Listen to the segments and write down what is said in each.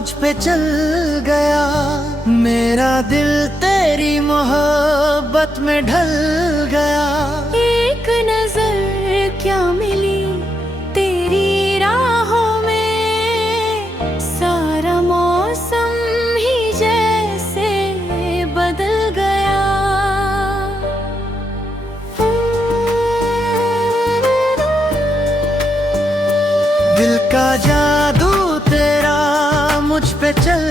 मुझ पे चल गया, मेरा दिल तेरी मोहब्बत में ढल गया। एक नजर क्या मिली तेरी राहों में, सारा मौसम ही जैसे बदल गया। दिल का जादू तेरा मुझ पे चल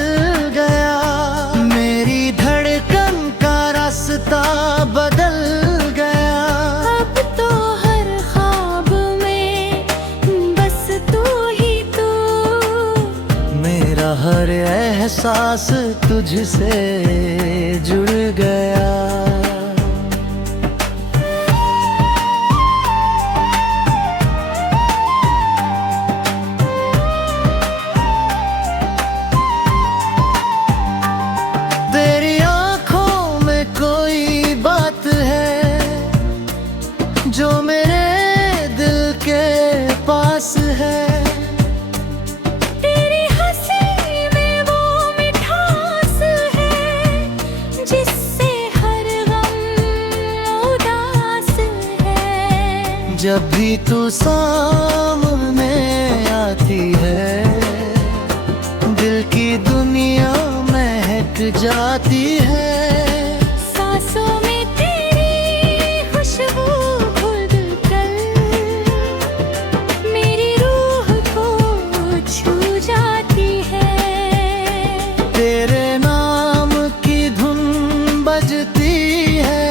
गया, मेरी धड़कन का रास्ता बदल गया। अब तो हर ख्वाब में बस तू ही तू, मेरा हर एहसास तुझसे जुड़ गया। तेरी आंखों में कोई बात है जो मेरे दिल के पास है। तेरी हंसी में वो मिठास है जिससे हर गम उदास है। जब भी तू सामने आती है, दिल की दुनिया महक जाती है। सांसों में तेरी खुशबू घुल कर मेरी रूह को छू जाती है। तेरे नाम की धुन बजती है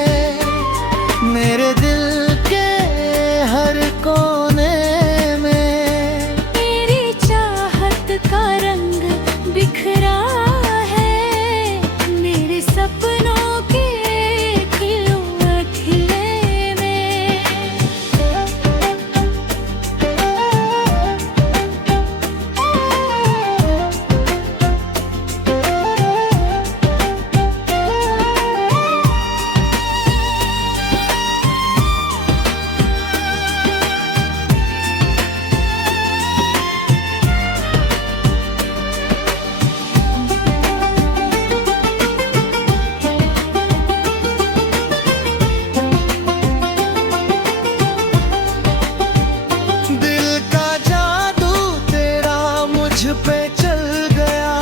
मेरे दिल के हर कोने में। तेरी चाहत का रंग बिखरा है मेरे सपनों के खिले खिले में। दिल का जादू तेरा मुझ पे चल गया,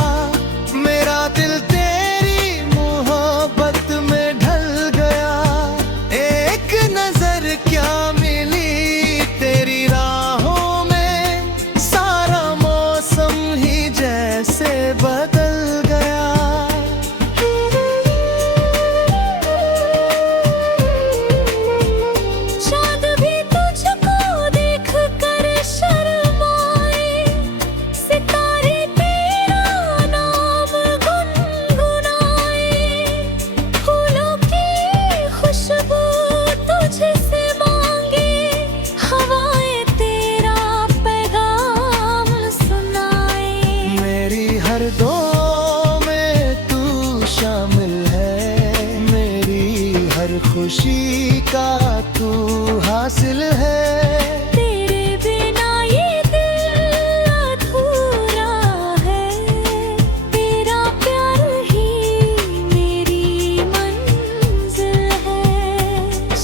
मेरा दिल तेरी मोहब्बत में ढल गया। एक नजर क्या मिली तेरी राहों में, सारा मौसम ही जैसे बदल गया। चाँद भी तुझको देख कर शर्माए, सितारे तेरा नाम गुनगुनाए। फूलों की खुशबू तुझसे मांगे, हवाएं तेरा पैगाम सुनाए। मेरी हर दुआ में तू शामिल है, मेरी हर खुशी का तू हासिल है। तेरे बिना ये दिल अधूरा है, तेरा प्यार ही मेरी मंजिल है।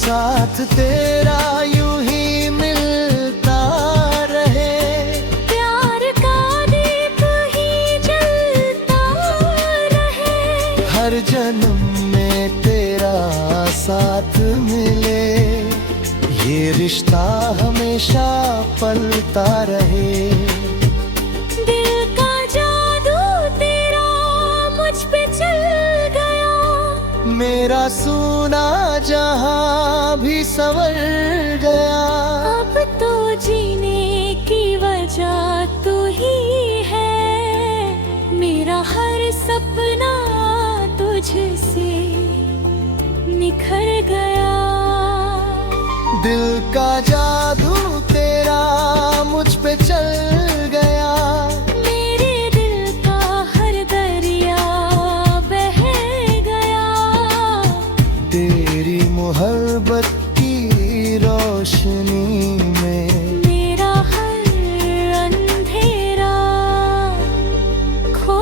साथ तेरा यूं ही मिलता रहे, प्यार का दीप ही जलता रहे। हर जन्म में तेरा साथ मिले, ये रिश्ता हमेशा पलता रहे। दिल का जादू तेरा मुझ पे चल गया, मेरा सूना जहां भी संवर गया। अब तो जीने की वजह तू ही है, मेरा हर सपना तुझसे निखर गया। दिल का जादू तेरा मुझ पे चल गया, मेरे दिल का हर दरिया बह गया। तेरी मोहब्बत की रोशनी में मेरा हर अंधेरा खो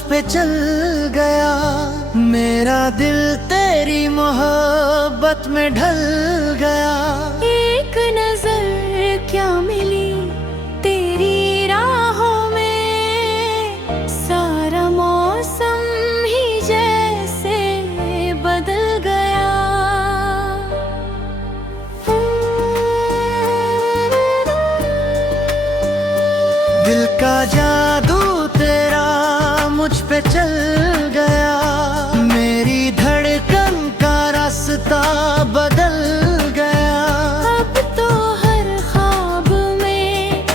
पे चल गया, मेरा दिल तेरी मोहब्बत में ढल गया। एक नजर क्या मिली तेरी राहों में, सारा मौसम ही जैसे बदल गया। दिल का जादू तेरा मुझ पे चल गया, मेरी धड़कन का रास्ता बदल गया। अब तो हर ख्वाब में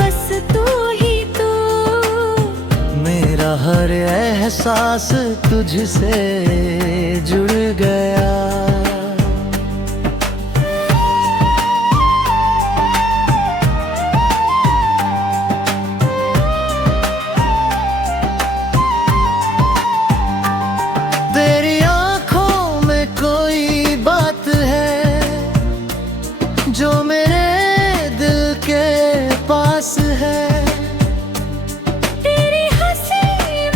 बस तू ही तू, मेरा हर एहसास तुझसे जुड़ गया। तेरी आंखों में कोई बात है जो मेरे दिल के पास है। तेरी हंसी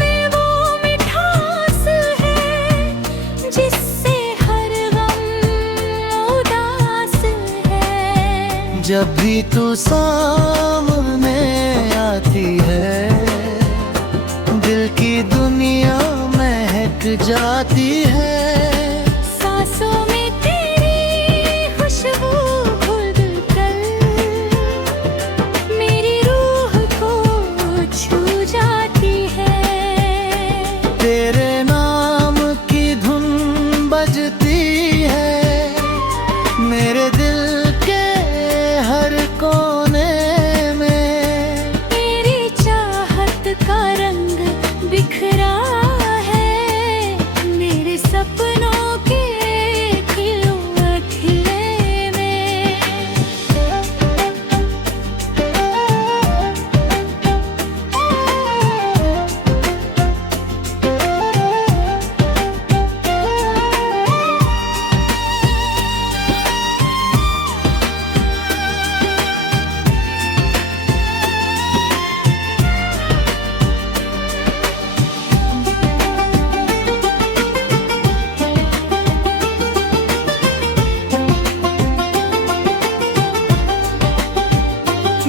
में वो मिठास है जिससे हर गम उदास है। जब भी तू सामने आती है, दिल की दुनिया महक जाती है। सांसों में तेरी खुशबू घुल कर मेरी रूह को छू जाती है। तेरे नाम की धुन बजती है मेरे दिल के हर कोने में। तेरी चाहत का रंग बिखरा है मेरे सपनों के खिले खिले में।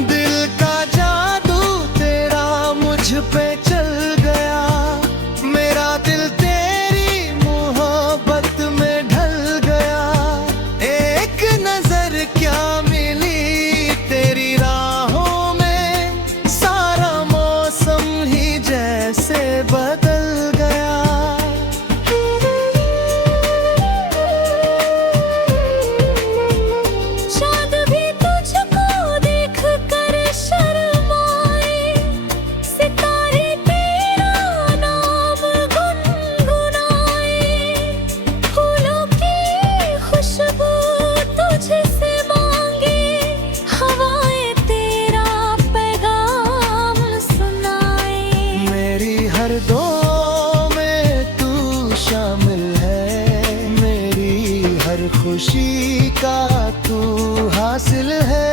दिल का जादू तेरा मुझ पे चल गया, मेरा दिल तेरी मोहब्बत में ढल गया। एक नजर क्या मिली तेरी राहों में, सारा मौसम ही जैसे बदल गया। शायद भी तुझको देख कर शर्माए, सितारे तेरा नाम गुनगुनाए। फूलों की खुशबू तुझसे मांगे, हवाएं तेरा पैगाम सुनाए। मेरी हर दो में तू शामिल है, मेरी हर खुशी का तू हासिल है।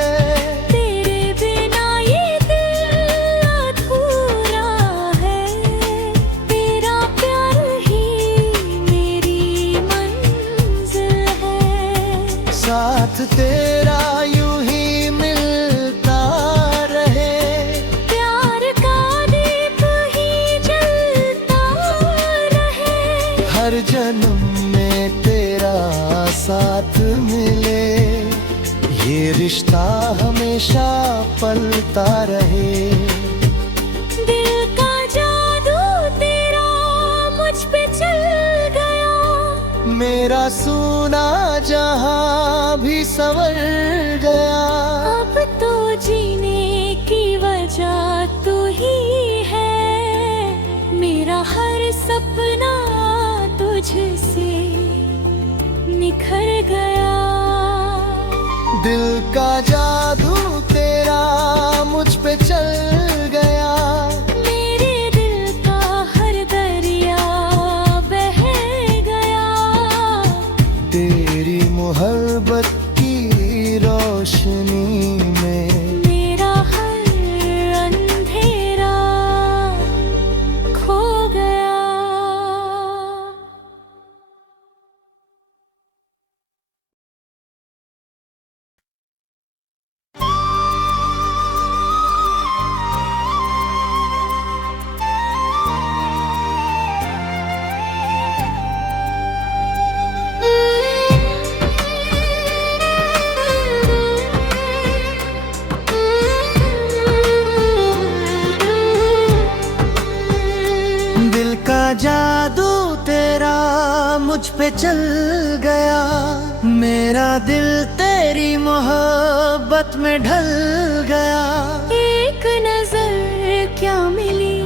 तेरे बिना ये दिल अधूरा है, तेरा प्यार ही मेरी मंजिल है। साथ तेरा यूं ही मिलता रहे, प्यार का दीप ही जलता रहे। हर जन्म में तेरा साथ मिले, ये रिश्ता हमेशा पलता रहे। दिल का जादू तेरा मुझ पे चल गया, मेरा सूना जहां भी संवर गया। अब तो जीने की वजह तू ही है, मेरा हर सपना तुझसे निखर गया। दिल का जादू तेरा मुझ पे चल गया, मेरे दिल का हर दरिया बह गया। तेरी मोहब्बत की रोशनी में मेरा हर अंधेरा खो जादू तेरा मुझ पे चल गया, मेरा दिल तेरी मोहब्बत में ढल गया। एक नजर क्या मिली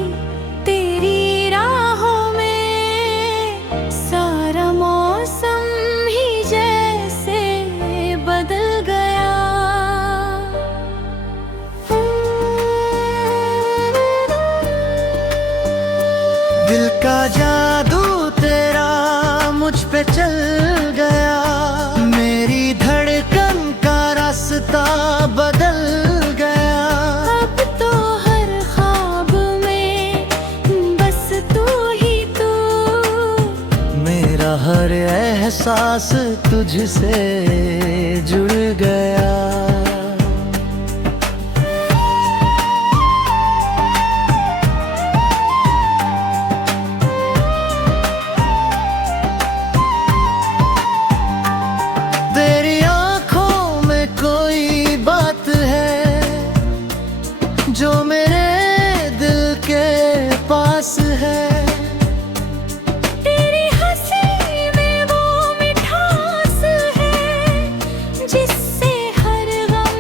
तेरी राहों में, सारा मौसम ही जैसे बदल गया। दिल का जादू तेरा मुझ पे चल गया, मेरी धड़कन का रास्ता बदल गया। अब तो हर ख्वाब में बस तू ही तू, मेरा हर एहसास तुझसे जुड़ गया। तेरी आंखों में कोई बात है जो मेरे दिल के पास है। तेरी हंसी में वो मिठास है जिससे हर गम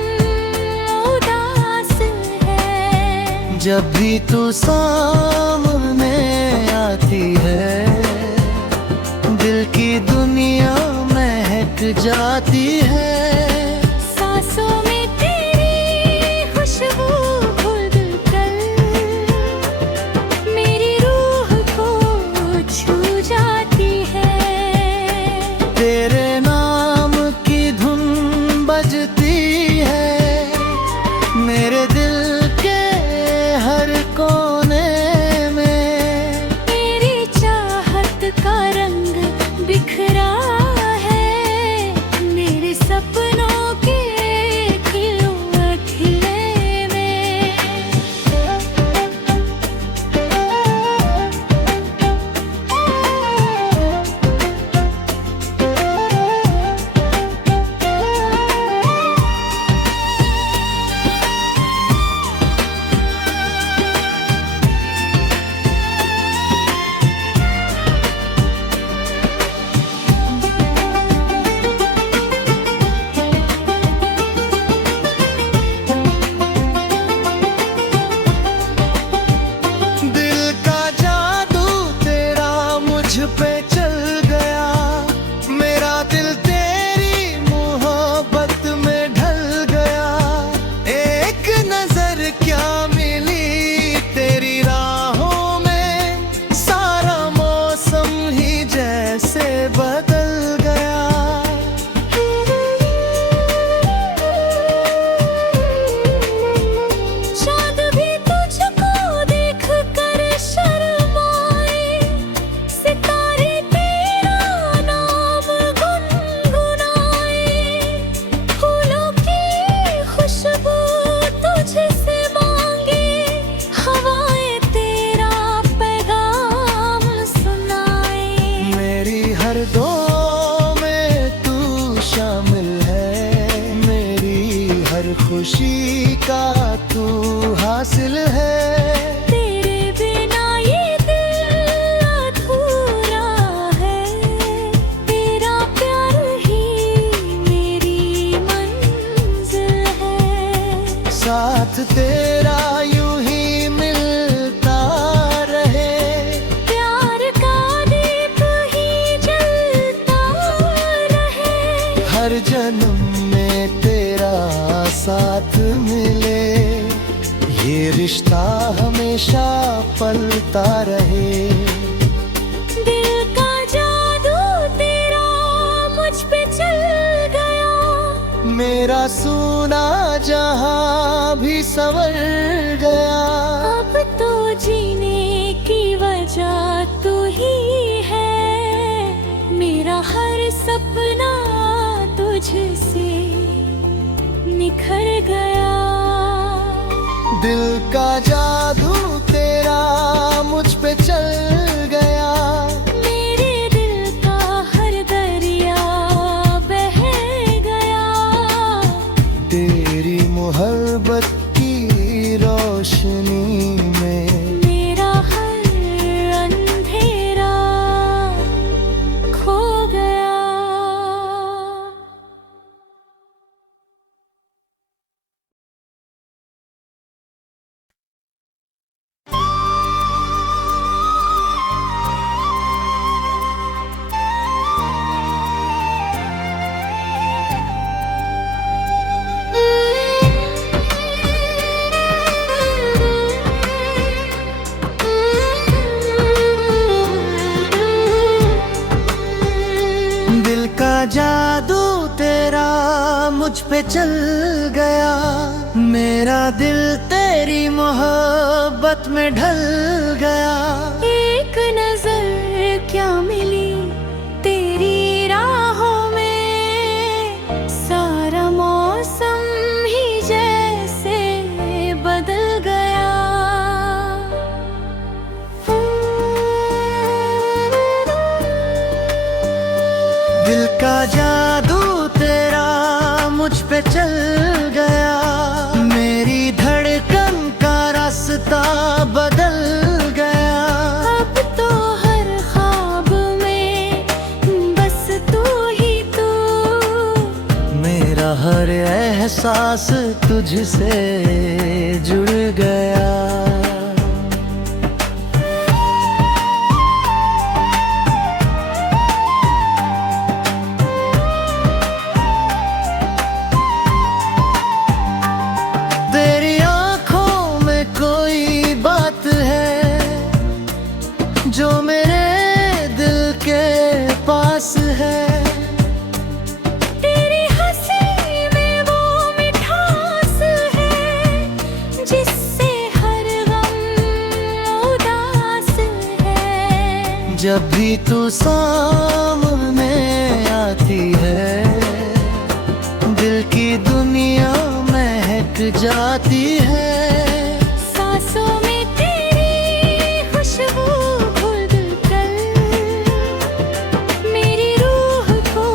उदास है। जब भी तू सामने आती है, दिल की दुनिया महक जाती है। सांसों में तेरी खुशबू घुल कर मेरी रूह को छू जाती है। तेरे नाम की धुन बजती है मेरे दिल के हर कोने में। तेरी चाहत का रंग बिखरा है मेरे सपनों के खिले में। दिल का जादू तेरा मुझ पे चल गया, मेरा दिल तेरी मोहब्बत में ढल गया। एक नजर क्या मिली तेरी राहों में, सारा मौसम ही जैसे बदल गया। चाँद भी तुझको देख कर शर्माए, सितारे तेरा नाम गुनगुनाए। फूलों की खुशबू तुझसे मांगे, हवाएं तेरा पैगाम सुनाए। मेरी हर दुआ में तू शामिल है, मेरी हर खुशी का तू हासिल है। तेरे बिना ये दिल अधूरा है, तेरा प्यार ही मेरी मंजिल है। साथ तेरा यूं ही मिलता रहे, प्यार का दीप ही जलता रहे। हर जन्म में तेरा साथ मिले, ये रिश्ता हमेशा पलता रहे। दिल का जादू तेरा मुझ पे चल गया, मेरा सूना जहां भी संवर गया। अब तो जीने की वजह तू ही है, मेरा हर सपना तुझसे निखर गया। दिल का जादू तेरा मुझ पे चल गया, मेरे दिल का हर दरिया बह गया। तेरी मोहब्बत की रोशनी में मेरा हर अंधेरा जादू तेरा मुझ पे चल गया, मेरा दिल तेरी मोहब्बत में ढल गया। एक नजर क्या मिली तेरी राहों में, सारा मौसम ही जैसे बदल गया। दिल का जादू तेरा मुझ पे चल गया, मेरी धड़कन का रास्ता बदल गया। अब तो हर ख्वाब में बस तू ही तू, मेरा हर एहसास तुझसे जुड़ गया। तेरी आंखों में कोई बात है जो मेरे दिल के पास है। तेरी हंसी में वो मिठास है जिससे हर गम उदास है। जब भी तू सामने आती है, दिल की दुनिया महक जाती है। सांसों में तेरी खुशबू घुल कर मेरी रूह को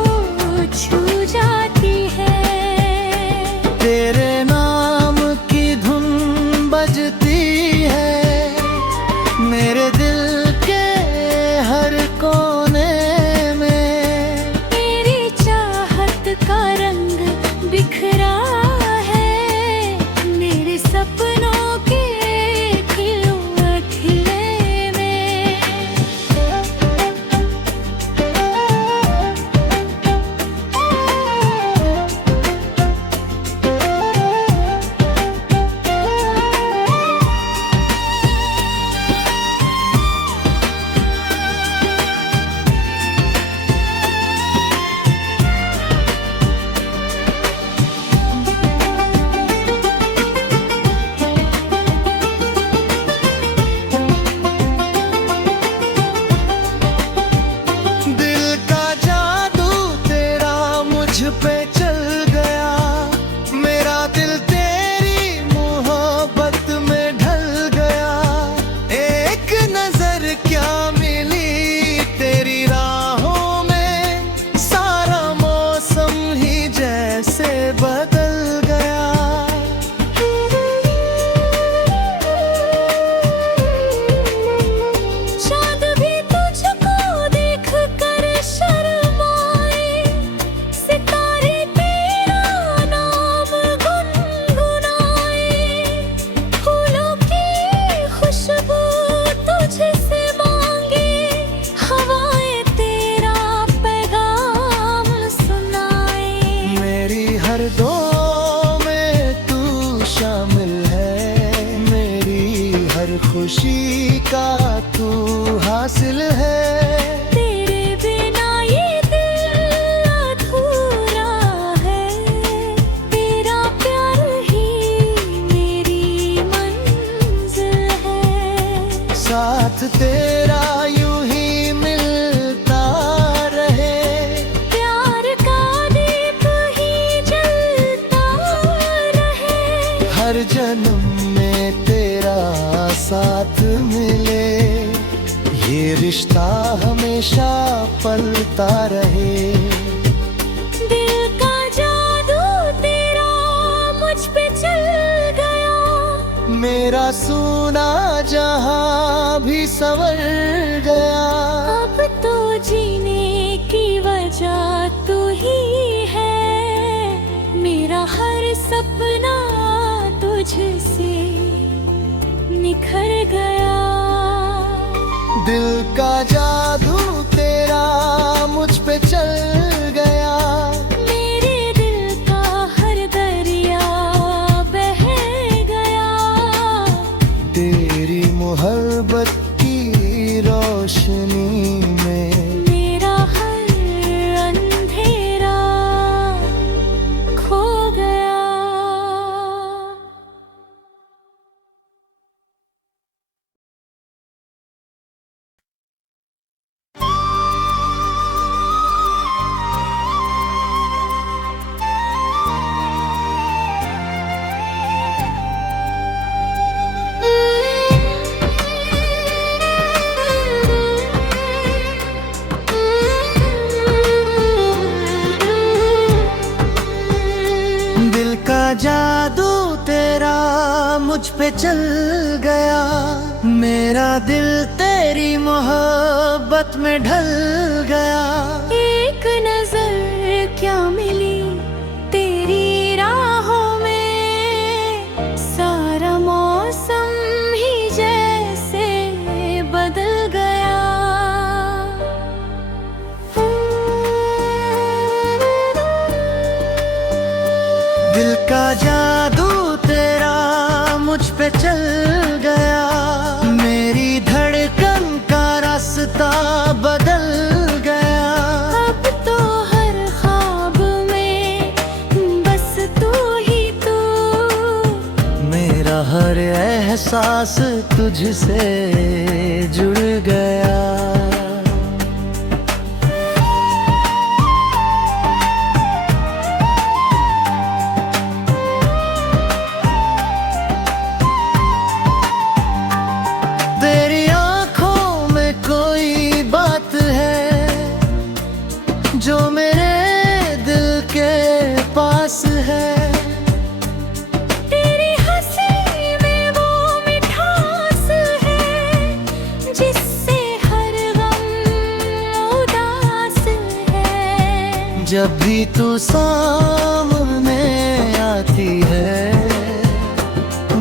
छू जाती है। तेरे नाम की धुन बजती है मेरे दिल के हर कोने में। तेरी चाहत का रंग बिखरा है मेरे सपनों के खिलौने में। दिल का जादू तेरा मुझ पे चल गया, मेरा दिल तेरी मोहब्बत में ढल गया। एक नजर क्या मिली तेरी राहों में, सारा मौसम ही जैसे बदल गया। चाँद भी तुझको देख कर शर्माए, सितारे तेरा नाम गुनगुनाए। फूलों की खुशबू तुझसे मांगे, हवाएं तेरा पैगाम सुनाए। मेरी हर दुआ में तू शामिल है, मेरी हर खुशी का तू हासिल है। तेरे बिना ये दिल अधूरा है, तेरा प्यार ही मेरी मंजिल है। साथ तेरा यूं ही मिलता रहे, प्यार का दीप ही जलता रहे। हर जन्म में तेरा साथ मिले, ये रिश्ता हमेशा पलता रहे। दिल का जादू तेरा मुझ पे चल गया, मेरा सोना जहां भी संवर गया। अब तो जीने की वजह तू ही है, मेरा हर सपना तुझसे निखर गया। दिल का जादू तेरा मुझ पे चल गया, मेरे दिल का हर दरिया बह गया। तेरी मोहब्बत की रोशनी में मेरा हर अंधेरा मुझ पे चल गया, मेरा दिल तेरी मोहब्बत में ढल गया। एक नजर क्या मिली तेरी राहों में, सारा मौसम ही जैसे बदल गया। दिल का जादू तेरा मुझ पे चल गया, मेरी धड़कन का रास्ता बदल गया। अब तो हर ख्वाब में बस तू ही तू, मेरा हर एहसास तुझसे जुड़ गया। तेरी आंखों में कोई बात है जो मेरे दिल के पास है। तेरी हंसी में वो मिठास है जिससे हर गम उदास है। जब भी तू सामने आती है,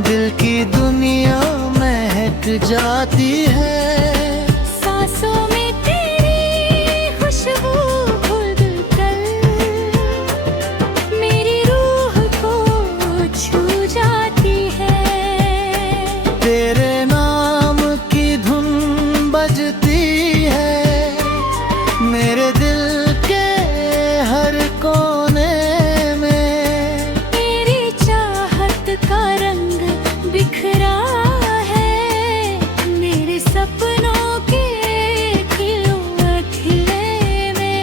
दिल की दुनिया महक जाती है। सांसों में तेरी खुशबू घुल कर मेरी रूह को छू जाती है। तेरे नाम की धुन बजती है मेरे दिल के हर कोने में। तेरी चाहत का रंग बिखरा है मेरे सपनों के खिले में।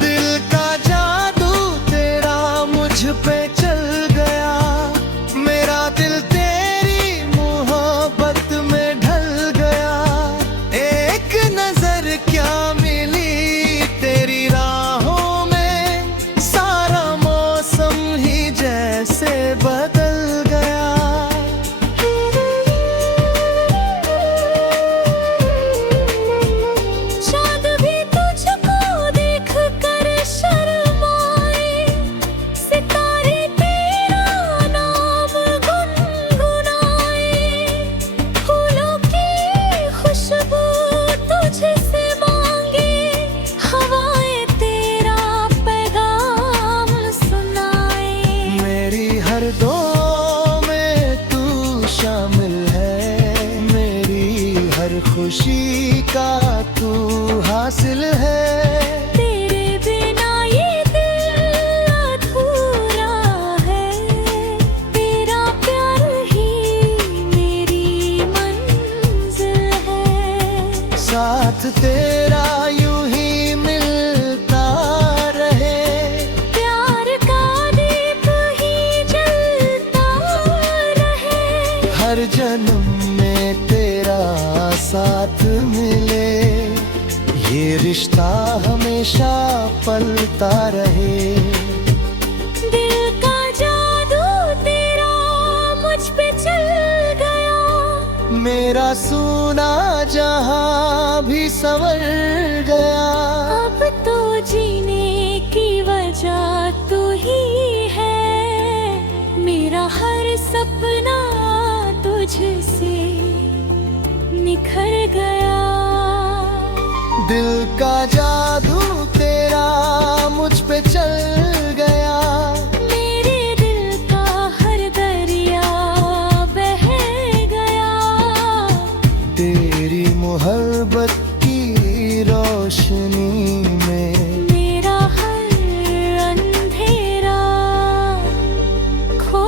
दिल का जादू तेरा मुझ पे चल गया, मेरा दिल तेरी मोहब्बत में ढल गया। एक नजर क्या मिली तेरी राहों में, सारा मौसम ही जैसे बदल गया। चाँद भी तुझको देख कर शर्माए, सितारे तेरा नाम गुनगुनाए। फूलों की खुशबू तुझसे मांगे, हवाएं तेरा पैगाम सुनाए। मेरी हर दुआ में तू शामिल है, मेरी हर खुशी का तू हासिल है। तेरे बिना ये दिल अधूरा है, तेरा प्यार ही मेरी मंजिल है। साथ तेरा यूं ही मिलता रहे, प्यार का दीप ही जलता रहे। हर जन्म में तेरा साथ मिले, ये रिश्ता हमेशा पलता रहे। दिल का जादू तेरा मुझ पे चल गया, मेरा सूना जहां भी संवर गया। अब तो जीने की वजह तू ही है, मेरा हर सपना तुझसे निखर गया। दिल का जादू तेरा मुझ पे चल गया, मेरे दिल का हर दरिया बह गया। तेरी मोहब्बत की रोशनी में मेरा हर अंधेरा खो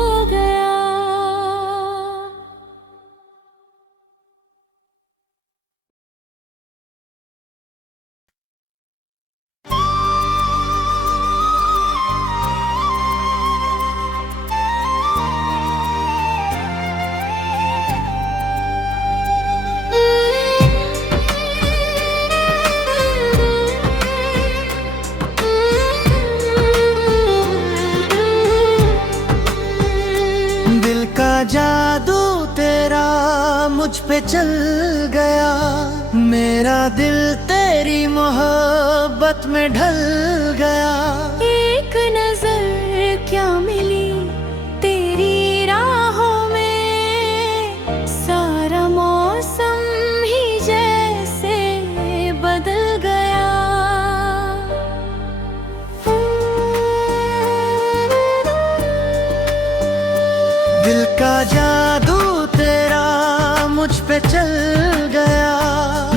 पे चल गया, मेरा दिल तेरी मोहब्बत में ढल गया। एक नजर क्या मिली तेरी राहों में, सारा मौसम ही जैसे बदल गया। दिल का जादू तेरा मुझ पे चल गया,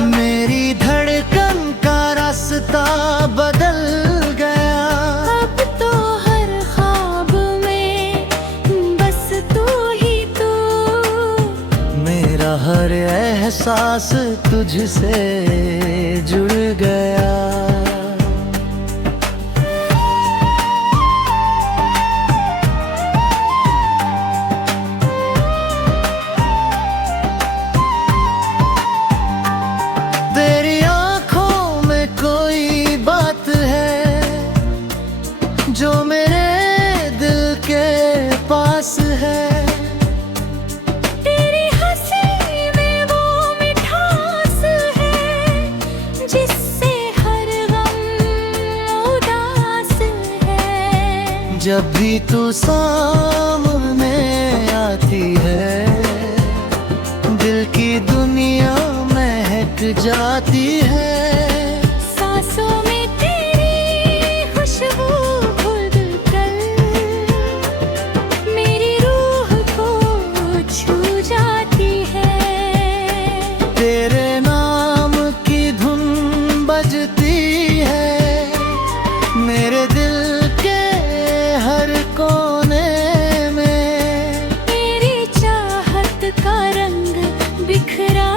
मेरी धड़कन का रास्ता बदल गया। अब तो हर ख्वाब में बस तू ही तू, मेरा हर एहसास तुझसे जुड़ गया। तेरी आंखों में कोई बात है जो मेरे दिल के पास है। तेरी हंसी में वो मिठास है जिससे हर गम उदास है। जब भी तू सामने आती है, दिल की दुनिया महक जाती है। सांसों में तेरी खुशबू घुल कर मेरी रूह को छू जाती है। तेरे नाम की धुन बजती है मेरे दिल के हर कोने में। तेरी चाहत का रंग बिखरा